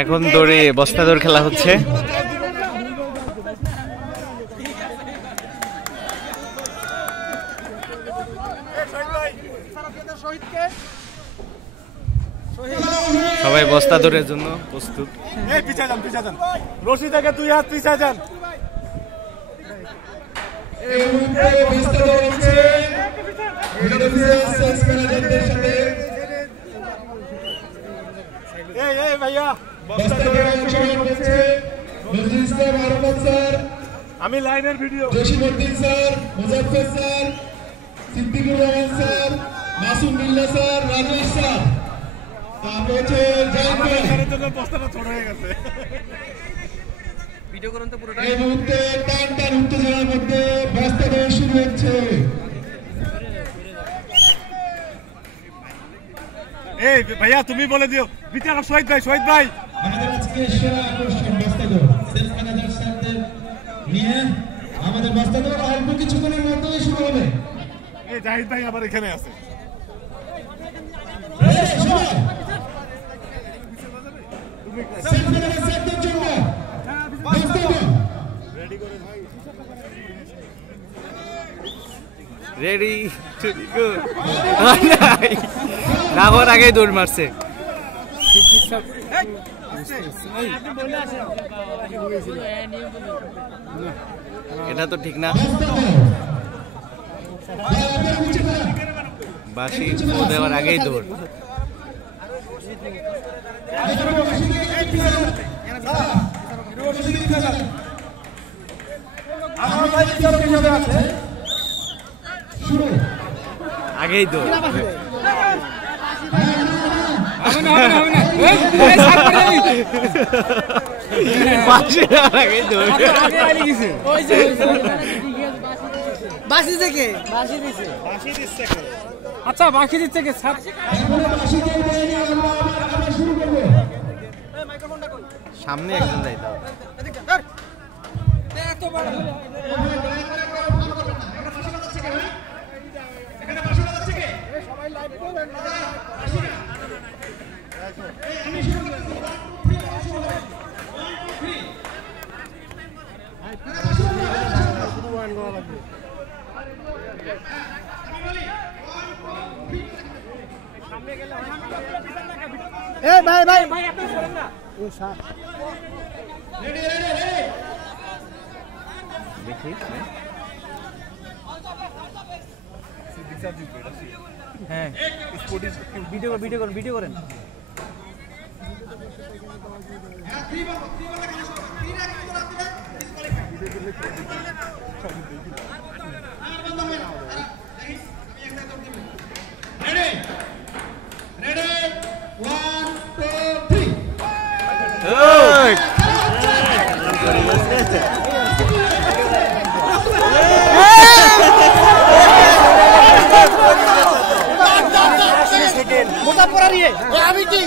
এখন দৌড়ে বস্তা দৌড় খেলা হচ্ছে। সবাই বস্তা দৌড়ের জন্য প্রস্তুত। রশি থেকে 2 হাত পিছায় যান। আমি লাইনের video Jasimuddin sir, Muzaffar sir, Siddiqur Rahman sir, Masum Billah sir, Rajesh sir, তারপর হচ্ছে জাহিদ ভাই। বস্তাটা ছোট হয়ে গেছে। ভিডিও করুন তো পুরোটা। এই মুহূর্তে টান টান উত্তেজনার মধ্যে বস্তা দৌড় শুরু হচ্ছে। এই ভাইয়া তুমি বলে দিও বিচারক শহীদ ভাই আমাদের আজকে সেরা আকর্ষণ বস্তা দৌড়। সেলফ ম্যানেজার স্যারদের নিয়ে আমাদের বস্তা দৌড় অল্প কিছুক্ষণের মধ্যেই শুরু হবে। এই জাহিদ ভাই আবার এখানে আছে। সেলফ ম্যানেজার স্যারদের জন্য বস্তা দৌড় রেডি টু গো। রাগর আগেই দৌড় মারছে। এটা তো ঠিক না। বাঁশি ও দেওয়ার আগেই দৌড়। আগেই দৌড়। আচ্ছা বাকি দিচ্ছে কে? সামনে একজন যাইতে হবে। ভাই আপনি সরেন না। দেখি হ্যাঁ ভিডিও করেন। মোটা পড়া নিয়ে আমি কি